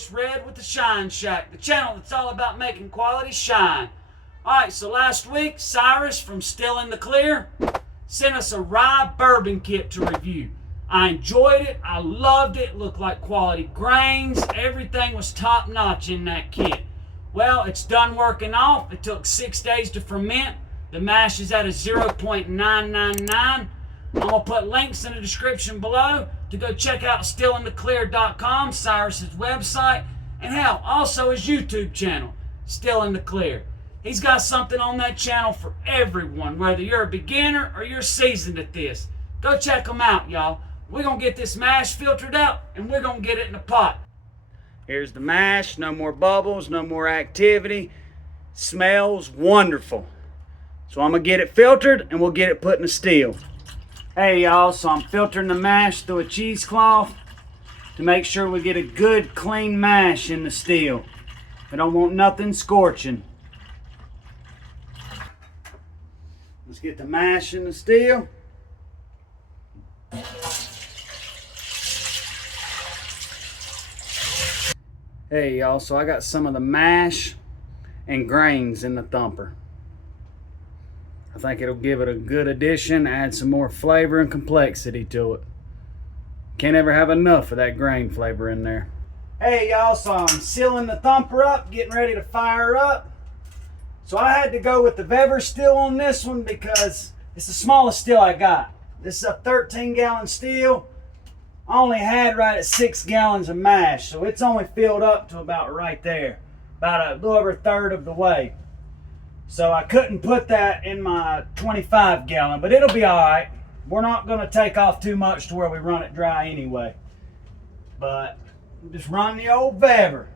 voice Red with the Shine Shack, the channel that's all about making quality shine. Alright, so last week, Cyrus from Still in the Clear sent us a Rye Bourbon kit to review. I enjoyed it, I loved it, looked like quality grains, everything was top notch in that kit. Well, it's done working off. It took 6 days to ferment. The mash is at a 0.999. I'm going to put links in the description below to go check out stillintheclear.com, Cyrus's website, and hell, also his YouTube channel, Still in the Clear. He's got something on that channel for everyone, whether you're a beginner or you're seasoned at this. Go check him out, y'all. We're going to get this mash filtered out, and we're going to get it in a pot. Here's the mash. No more bubbles, no more activity. Smells wonderful. So I'm going to get it filtered, and we'll get it put in a still. Hey y'all, so I'm filtering the mash through a cheesecloth to make sure we get a good clean mash in the still. I don't want nothing scorching. Let's get the mash in the still. Hey y'all, so I got some of the mash and grains in the thumper. I think it'll give it a good addition, add some more flavor and complexity to it. Can't ever have enough of that grain flavor in there. Hey y'all, so I'm sealing the thumper up, getting ready to fire up. So I had to go with the Weber still on this one because it's the smallest still I got. This is a 13-gallon still. I only had right at 6 gallons of mash, so it's only filled up to about right there, about a little over a third of the way. So I couldn't put that in my 25-gallon, but it'll be all right. We're not going to take off too much to where we run it dry anyway. But just run the old Weber.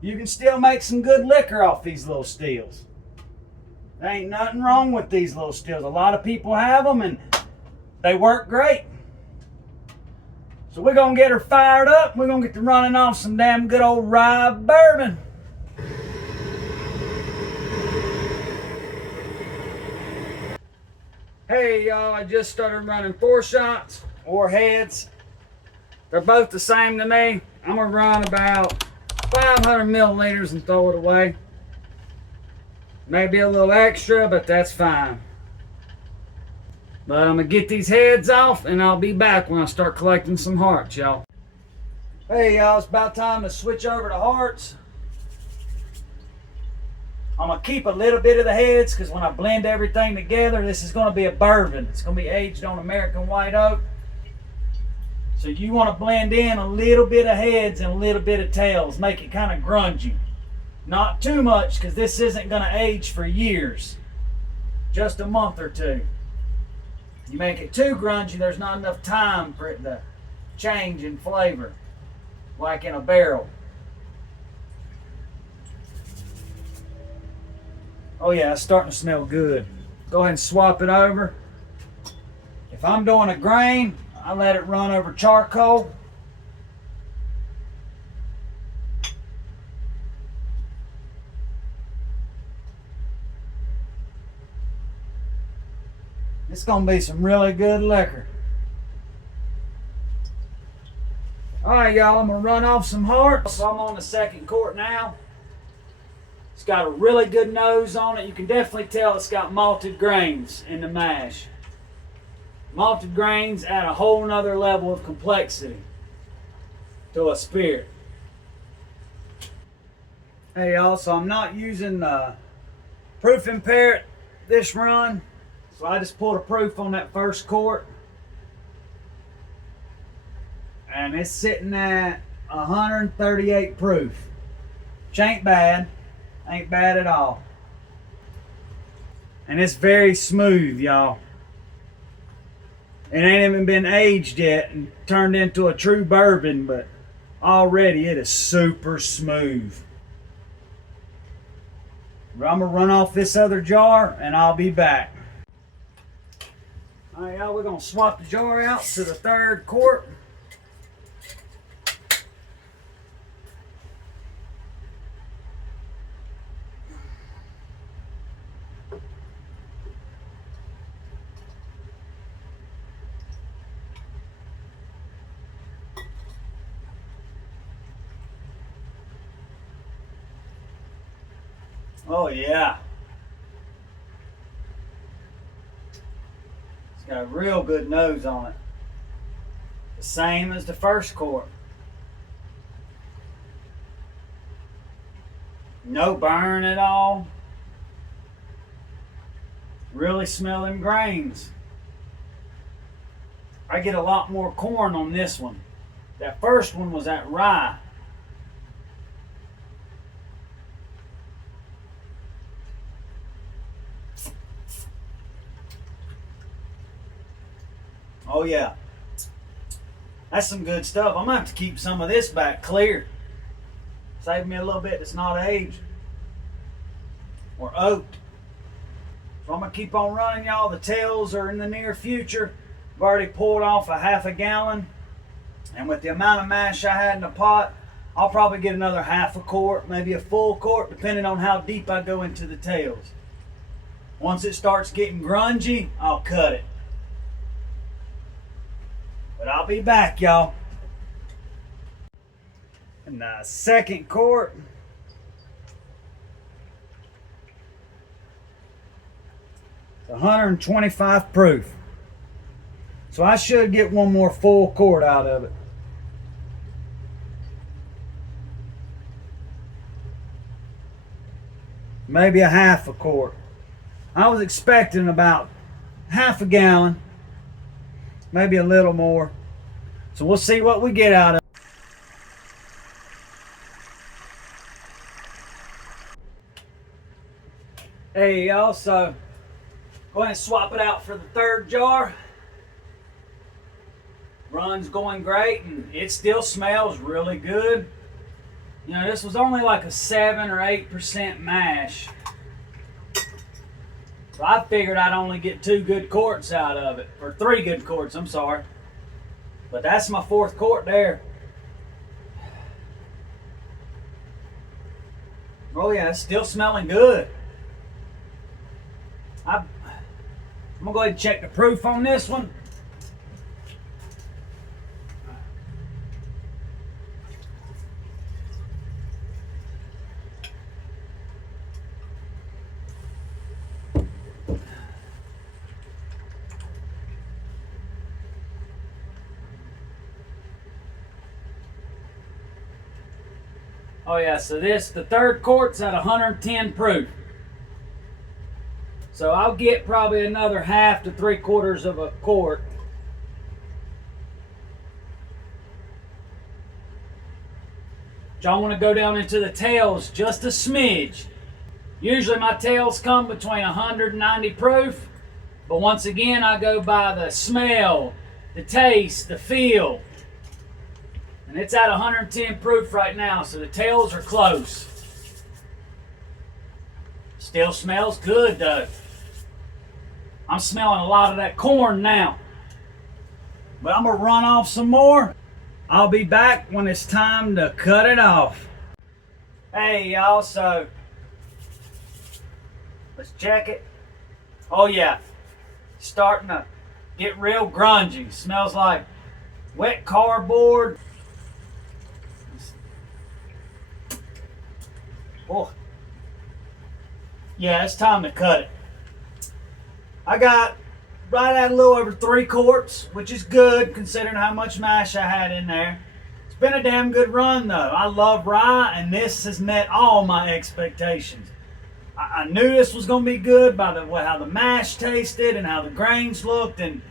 You can still make some good liquor off these little stills. There ain't nothing wrong with these little stills. A lot of people have them and they work great. So we're going to get her fired up. We're going to get to running off some damn good old Rye Bourbon. Hey y'all, I just started running 4 shots or heads. They're both the same to me. I'm gonna run about 500 milliliters and throw it away. Maybe a little extra, but that's fine. But I'm gonna get these heads off and I'll be back when I start collecting some hearts, y'all. Hey y'all, it's about time to switch over to hearts. I'm going to keep a little bit of the heads because when I blend everything together, this is going to be a bourbon. It's going to be aged on American white oak. So you want to blend in a little bit of heads and a little bit of tails. Make it kind of grungy. Not too much because this isn't going to age for years. Just a month or two. You make it too grungy, there's not enough time for it to change in flavor. Like in a barrel. Oh yeah, it's starting to smell good. Go ahead and swap it over. If I'm doing a grain, I let it run over charcoal. It's gonna be some really good liquor. All right, y'all, I'm gonna run off some hearts. So I'm on the 2nd quart now. It's got a really good nose on it. You can definitely tell it's got malted grains in the mash. Malted grains add a whole nother level of complexity to a spirit. Hey y'all, so I'm not using the proofing parrot this run. So I just pulled a proof on that 1st quart. And it's sitting at 138 proof. Which ain't bad. Ain't bad at all. And it's very smooth, y'all. It ain't even been aged yet and turned into a true bourbon, but already it is super smooth. I'm gonna run off this other jar and I'll be back. All right, y'all, we're gonna swap the jar out to the 3rd quart. Oh yeah. It's got a real good nose on it. The same as the first quart. No burn at all. Really smell them grains. I get a lot more corn on this one. That first one was that rye. Oh yeah. That's some good stuff. I'm gonna have to keep some of this back clear. Save me a little bit that's not aged or oaked. So I'm gonna keep on running, y'all. The tails are in the near future. I've already poured off a half a gallon, and with the amount of mash I had in the pot, I'll probably get another half a quart, maybe a full quart, depending on how deep I go into the tails. Once it starts getting grungy, I'll cut it. But I'll be back, y'all. And the second quart. It's 125 proof. So I should get one more full quart out of it. Maybe a half a quart. I was expecting about half a gallon. Maybe a little more. So we'll see what we get out of it. Hey y'all, so go ahead and swap it out for the third jar. Run's going great and it still smells really good. You know, this was only like a 7 or 8% mash. So I figured I'd only get 2 good quarts out of it, or 3 good quarts, I'm sorry. But that's my 4th quart there. Oh yeah, it's still smelling good. I'm gonna go ahead and check the proof on this one. Oh yeah, so the third quart's at 110 proof. So I'll get probably another half to 3/4 of a quart. Y'all want to go down into the tails just a smidge. Usually my tails come between 190 proof, but once again I go by the smell, the taste, the feel. And it's at 110 proof right now, so the tails are close. Still smells good though. I'm smelling a lot of that corn now. But I'm gonna run off some more. I'll be back when it's time to cut it off. Hey y'all, so let's check it. Oh yeah, starting to get real grungy. Smells like wet cardboard. Oh, yeah, it's time to cut it. I got right at a little over 3 quarts, which is good considering how much mash I had in there. It's been a damn good run though. I love rye and this has met all my expectations. I knew this was going to be good by how the mash tasted and how the grains looked, and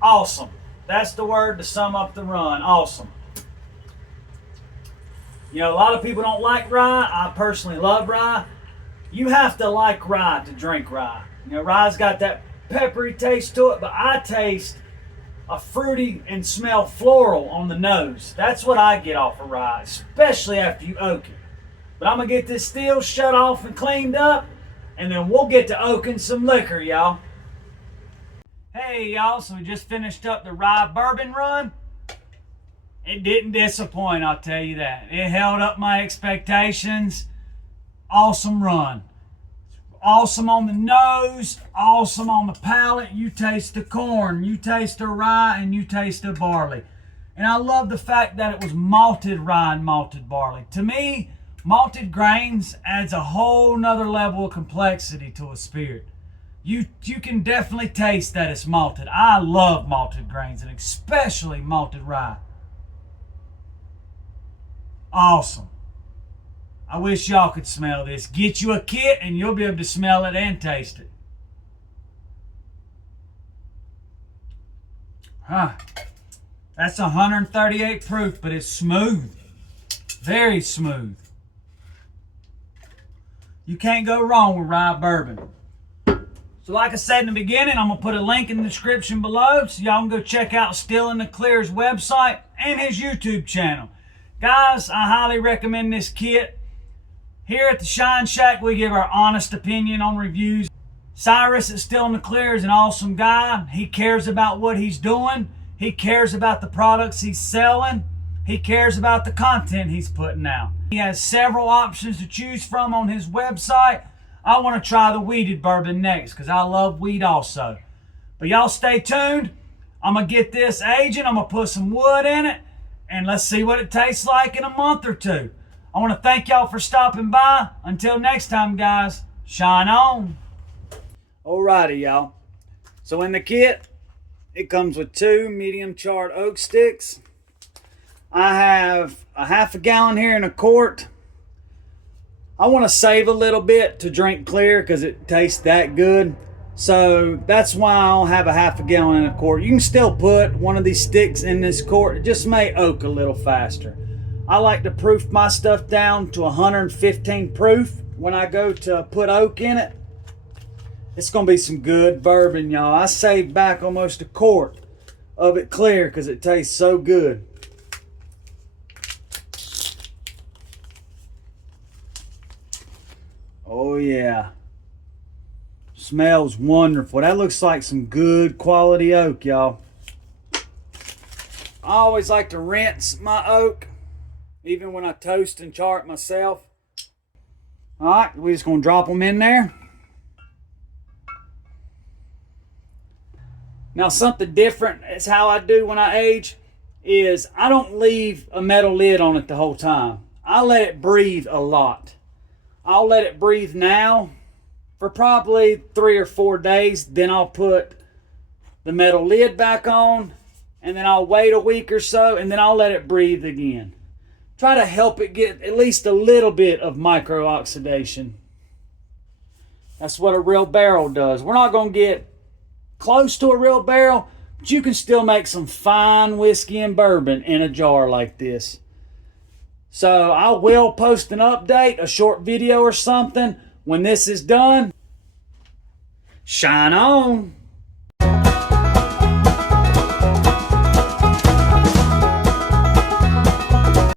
awesome. That's the word to sum up the run, awesome. You know, a lot of people don't like rye. I personally love rye. You have to like rye to drink rye. You know, rye's got that peppery taste to it, but I taste a fruity and smell floral on the nose. That's what I get off of rye, especially after you oak it. But I'm going to get this still shut off and cleaned up, and then we'll get to oaking some liquor, y'all. Hey, y'all, so we just finished up the Rye Bourbon run. It didn't disappoint, I'll tell you that. It held up my expectations. Awesome run. Awesome on the nose, awesome on the palate. You taste the corn, you taste the rye, and you taste the barley. And I love the fact that it was malted rye and malted barley. To me, Malted grains adds a whole nother level of complexity to a spirit. You can definitely taste that it's malted. I love malted grains, and especially malted rye. Awesome. I wish y'all could smell this. Get you a kit and you'll be able to smell it and taste it. That's 138 proof, but it's smooth. Very smooth. You can't go wrong with rye bourbon. So like I said in the beginning, I'm going to put a link in the description below so y'all can go check out Still in the Clear's website and his YouTube channel. Guys, I highly recommend this kit. Here at the Shine Shack, we give our honest opinion on reviews. Cyrus at Still in the Clear is an awesome guy. He cares about what he's doing. He cares about the products he's selling. He cares about the content he's putting out. He has several options to choose from on his website. I want to try the wheated bourbon next because I love wheat also. But y'all stay tuned. I'm going to get this aging. I'm going to put some wood in it. And let's see what it tastes like in a month or two. I want to thank y'all for stopping by. Until next time, guys, shine on. Alrighty, y'all. So in the kit, it comes with 2 medium charred oak sticks. I have a half a gallon here in a quart. I want to save a little bit to drink clear because it tastes that good. So that's why I'll have a half a gallon in a quart. You can still put one of these sticks in this quart. It just may oak a little faster. I like to proof my stuff down to 115 proof when I go to put oak in it. It's going to be some good bourbon, y'all. I saved back almost a quart of it clear because it tastes so good. Oh yeah. Smells wonderful. That looks like some good quality oak, y'all. I always like to rinse my oak, even when I toast and char it myself. Alright, we're just going to drop them in there. Now something different is how I do when I age is I don't leave a metal lid on it the whole time. I let it breathe a lot. I'll let it breathe now for probably 3 or 4 days. Then I'll put the metal lid back on, and then I'll wait a week or so, and then I'll let it breathe again. Try to help it get at least a little bit of micro-oxidation. That's what a real barrel does. We're not going to get close to a real barrel, but you can still make some fine whiskey and bourbon in a jar like this. So I will post an update, a short video or something when this is done. Shine on.